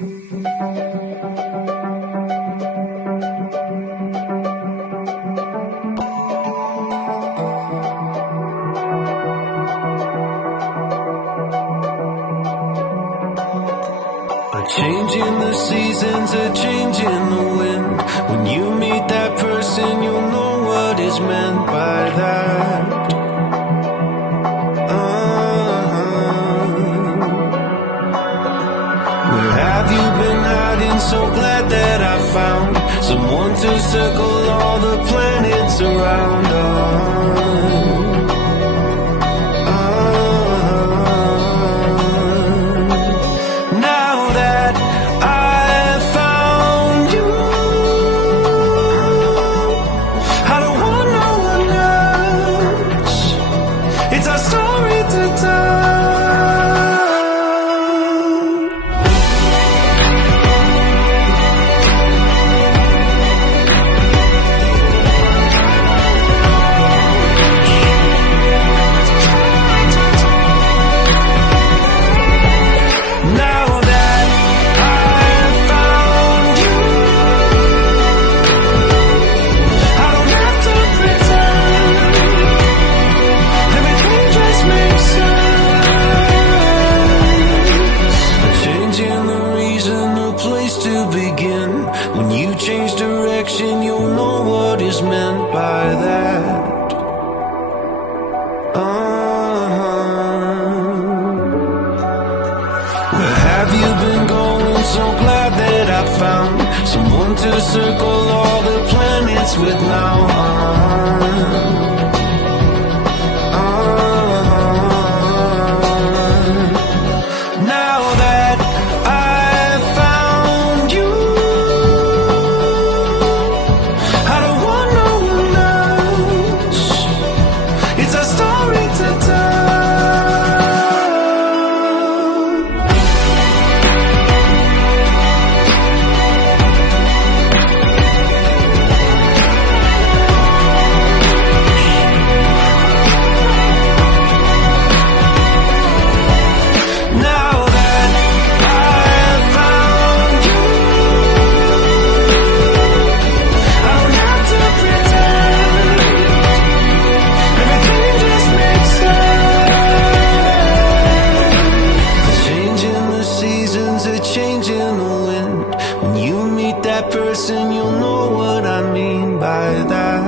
A change in the seasons, a change in the wind. When you meet that person, you'll know what is meant by that. Where have you been hiding? So glad that I found someone to circle all the planets around It's our story to tell. Now that I've found you, I don't have to pretend. Everything just makes sense. A change in the reason, a place to begin. When you change direction, you'll know what is meant by that. Where have you been going? So glad that I found someone to circle all the planets with now. Now that I've found you, I don't want no one else. It's a story to tell. That person, you'll know what I mean by that.